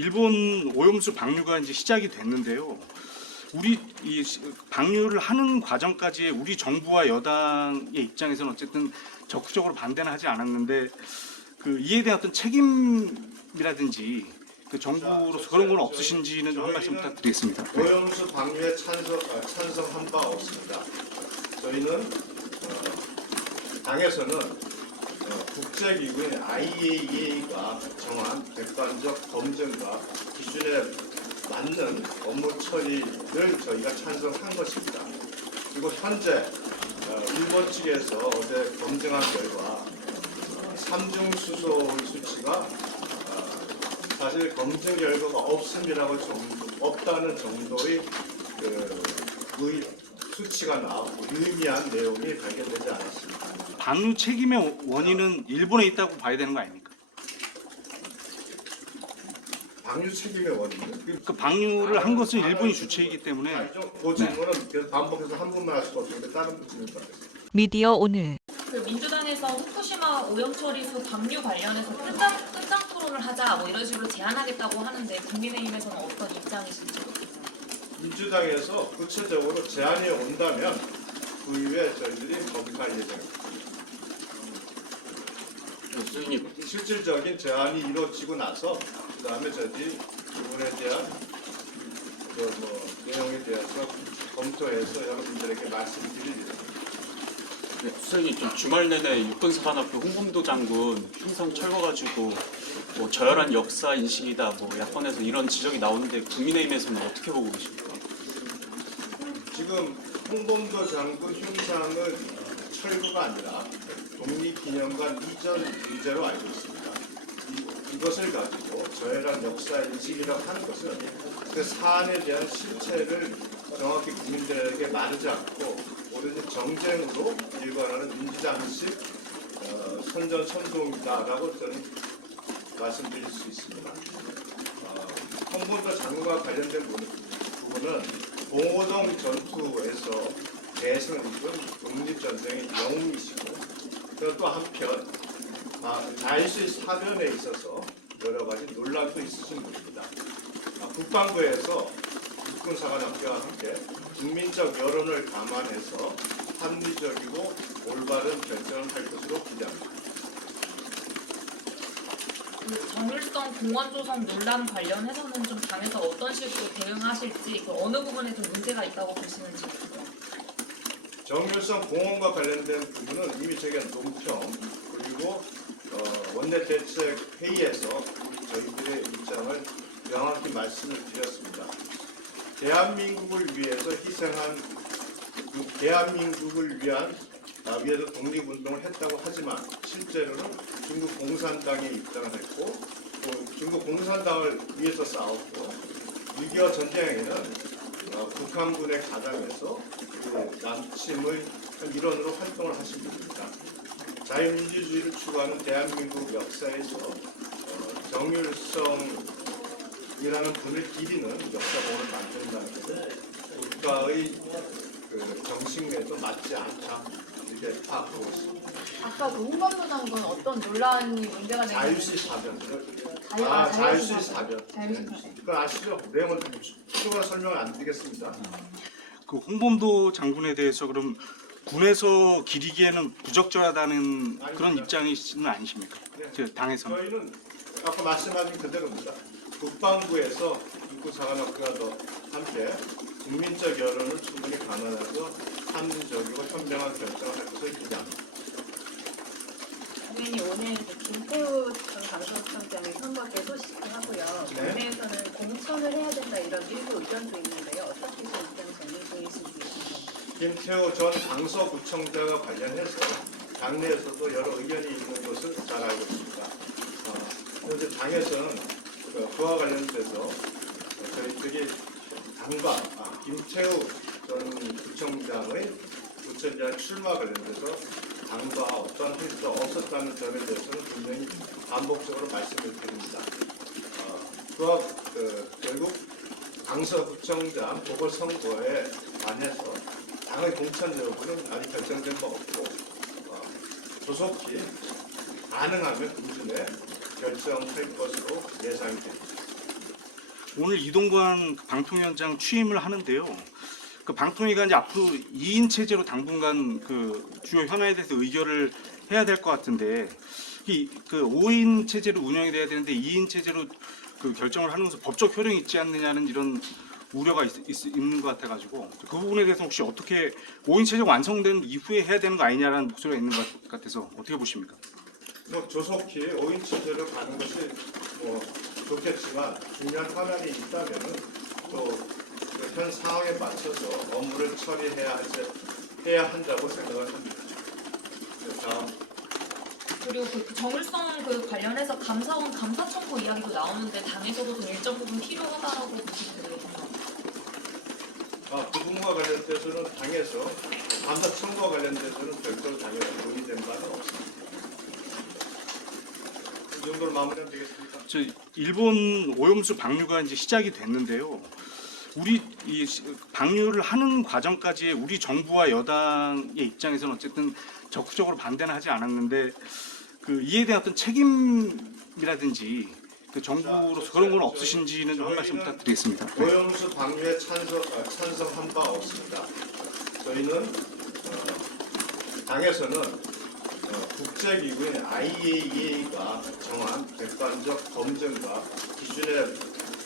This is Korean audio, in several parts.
일본 오염수 방류가 이제 시작이 됐는데요. 우리 이 시- 방류를 하는 과정까지 우리 정부와 여당의 입장에서는 어쨌든 적극적으로 반대는 하지 않았는데 그 이에 대한 어떤 책임이라든지 그 정부로서 그런 건 없으신지는 좀 한 말씀 부탁드리겠습니다. 네. 오염수 방류에 찬성, 아, 찬성한 바 없습니다. 저희는 어, 당에서는 어, 국제기구인 IAEA가 정한 객관적 검증과 기준에 맞는 업무 처리를 저희가 찬성한 것입니다. 그리고 현재 어, 일본 측에서 어제 검증한 결과 어, 삼중수소 수치가 어, 사실 검증 결과가 없음이라고 정도, 없다는 정도의 그 의- 수치가 나오고 유의미한 내용이 발견되지 않았습니다. 방류 책임의 원인은 일본에 있다고 봐야 되는 거 아닙니까? 방류 책임의 원인은 그 방류를 한 것은 일본이 주체이기 때문에 아니죠. 그 질문은 계속 반복해서 한 분만 할 수가 없는데 다른 분 질문 받겠습니다. 미디어 오늘 그 민주당에서 후쿠시마 오염 처리수 방류 관련해서 끝장 끝장 토론을 하자 뭐 이런 식으로 제안하겠다고 하는데 국민의힘에서는 어떤 입장이신지 민주당에서 구체적으로 제안이 온다면 그 이후에 저희들이 검토할 예정입니다. 선생님, 실질적인 제안이 이루어지고 나서 그 다음에 저희들이 부분에 대한 그뭐 내용에 대해서 검토해서 여러분들에게 말씀드릴 예정입니다. 네, 선생님 좀 주말 내내 육군 사관학교 홍범도 장군 흉상 철거 가지고 뭐 저열한 역사 인식이다, 뭐 야권에서 이런 지적이 나오는데 국민의힘에서는 어떻게 보고 계십니까? 지금 홍범도 장군 흉상은 철거가 아니라 독립기념관 이전 문제로 알고 있습니다. 이, 이것을 가지고 저열한 역사 인식이라고 하는 것은 그 사안에 대한 실체를 정확히 국민들에게 말하지 않고 오로지 정쟁으로 일관하는 민주장식 어, 선전선동이다라고 저는 말씀드릴 수 있습니다. 어, 홍범도 장군과 관련된 부분- 부분은 봉오동 전투에서 대승을 이룬 독립전쟁의 영웅이시고 또 한편 아, 자유주의 사변에 있어서 여러 가지 논란도 있으신 분입니다. 아, 국방부에서 육군사관학교와 함께 국민적 여론을 감안해서 합리적이고 올바른 결정을 할 것으로 기대합니다. 그 정일성 공원 조성 논란 관련해서는 좀 당에서 어떤 식으로 대응하실지 그 어느 부분에 좀 문제가 있다고 보시는지 정밀성 공원과 관련된 부분은 이미 저희가 논평 그리고 어, 원내 대책 회의에서 저희들의 입장을 명확히 말씀을 드렸습니다. 대한민국을 위해서 희생한 그 대한민국을 위한 아, 위해서 독립운동을 했다고 하지만 실제로는 중국 공산당에 입당을 했고 또 중국 공산당을 위해서 싸웠고 6.25 전쟁에는 어, 북한군에 가담해서 그 남침의 한 일원으로 활동을 하신 분입니다. 자유민주주의를 추구하는 대한민국 역사에서 어, 정율성이라는 분을 기리는 역사본을 만든다는 것은 국가의 그 정신에도 맞지 않다 이렇게 파악하고 있습니다. 아까 그 홍범도 장군 어떤 논란이 문제가 되는 자유시 사변을 자유- 아 아, 자유시 사변 자유시 사변. 그걸 아시죠? 내용은 추가 설명을 안 드리겠습니다. 그 홍범도 장군에 대해서 그럼 군에서 기리기에는 부적절하다는 그런 입장이는 아니십니까? 저 당에서는. 저희는 아까 말씀하신 그대로입니다. 국방부에서 육군사관학교와 더 함께 국민적 여론을 충분히 감안해서 합리적이고 현명한 결정을 할 것을 기대합니다. 선생님이 오늘 그 김태우 전 강서구청장의 선거제 소식을 하고요. 네. 국내에서는 공천을 해야 된다 이런 일부 의견도 있는데요. 어떻게 좀 입장 정리 중이신지. 김태호 전 강서구청장과 관련해서 당내에서도 여러 의견이 있는 것을 잘 알고 있습니다. 어, 현재 당에서는 그- 그와 관련돼서 저희들이 당과 아, 김태우 전 구청장의 구청장 출마 관련돼서 당과 어떤 회의도 없었다는 점에 대해서는 분명히 반복적으로 말씀을 드립니다. 어, 그와 그, 결국 강서구청장 보궐선거에 관해서 당의 공천 여부는 아직 결정된 바 없고 어, 조속히 가능하면 그 중에 결정할 것으로 예상이 됩니다. 오늘 이동관 그 방통위원장 취임을 하는데요. 그 방통위가 이제 앞으로 2인 체제로 당분간 그 주요 현안에 대해서 의결을 해야 될 것 같은데 이 그 5인 체제로 운영이 돼야 되는데 2인 체제로 그 결정을 하면서 법적 효력이 있지 않느냐는 이런 우려가 있, 는 것 같아가지고 그 부분에 대해서 혹시 어떻게 5인 체제가 완성된 이후에 해야 되는 거 아니냐라는 목소리가 있는 것 같아서 어떻게 보십니까? 뭐 조속히 5인 체제로 가는 것이 뭐 좋겠지만 중요한 현안이 있다면은 또그 현 상황에 맞춰서 업무를 처리해야 하지, 해야 한다고 생각을 합니다. 네, 다음 그리고 그 정을성 그 관련해서 감사원 감사 청구 이야기도 나오는데 당에서도 좀 일정 부분 필요하다라고 보시면 되겠네요. 아, 그 부분과 관련돼서는 당에서 감사 청구와 관련돼서는 별도로 당에서 논의된 바는 없습니다. 이 정도로 마무리하면 되겠습니까? 저 일본 오염수 방류가 이제 시작이 됐는데요. 우리 이 시- 방류를 하는 과정까지의 우리 정부와 여당의 입장에서는 어쨌든 적극적으로 반대는 하지 않았는데 그 이에 대한 어떤 책임이라든지 그 정부로서 그런 건 없으신지는 좀한 말씀 부탁드리겠습니다. 네. 오염수 방류에 찬성, 아, 찬성한 바 없습니다. 저희는 어, 당에서는 어, 국제기구인 IAEA가 정한 객관적 검증과 기준에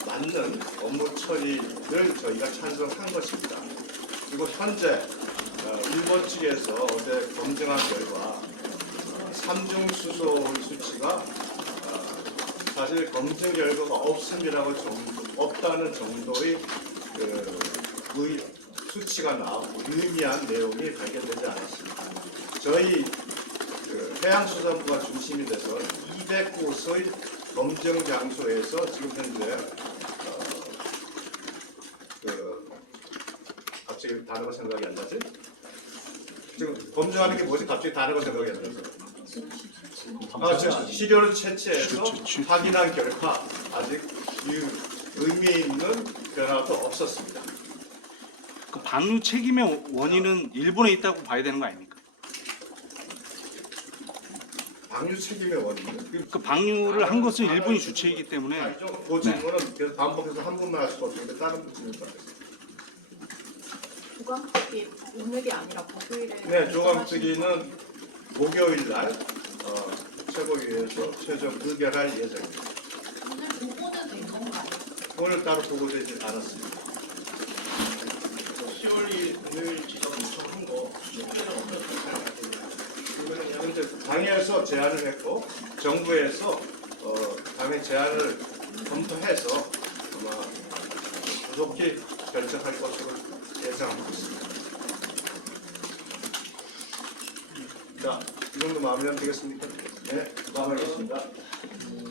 맞는 업무 처리를 저희가 찬성한 것입니다. 그리고 현재 어, 일본 측에서 어제 검증한 결과 어, 삼중수소 수치가 어, 사실 검증 결과가 없음이라고 정도, 없다는 정도의 그 의- 수치가 나오고 의미한 내용이 발견되지 않았습니다. 저희 그 해양수산부가 중심이 돼서 200곳의 검증 장소에서 지금 현재 어, 그 갑자기 단어가 생각이 안 나지? 지금 검증하는 게 뭐지? 갑자기 단어가 생각이 안 나서. 아, 저 시료를 채취해서 그렇죠, 그렇죠. 확인한 결과 아직 이 의미 있는 변화도 없었습니다. 그 방류 책임의 원인은 일본에 있다고 봐야 되는 거 아닙니까? 방류 책임의 원인은 그 방류를 한 것은 일본이 주체이기 때문에 아니죠. 그 질문은 계속 반복해서 한 분만 할 수가 없는데 다른 분 질문 받겠습니다. 조감특위 오늘이 아니라 목요일에 네, 조감특위는 목요일 날 어, 최고위에서 최종 의결할 예정입니다. 오늘 보고는 된 건가요? 오늘 따로 보고되지 않았습니다. 10월 2일 지적 요청한 거 현재 당에서 제안을 했고 정부에서 어, 당의 제안을 검토해서 아마 조속히 결정할 것으로 예상하고 있습니다. 자, 이 정도 마무리하면 되겠습니까? 네, 마무리하겠습니다.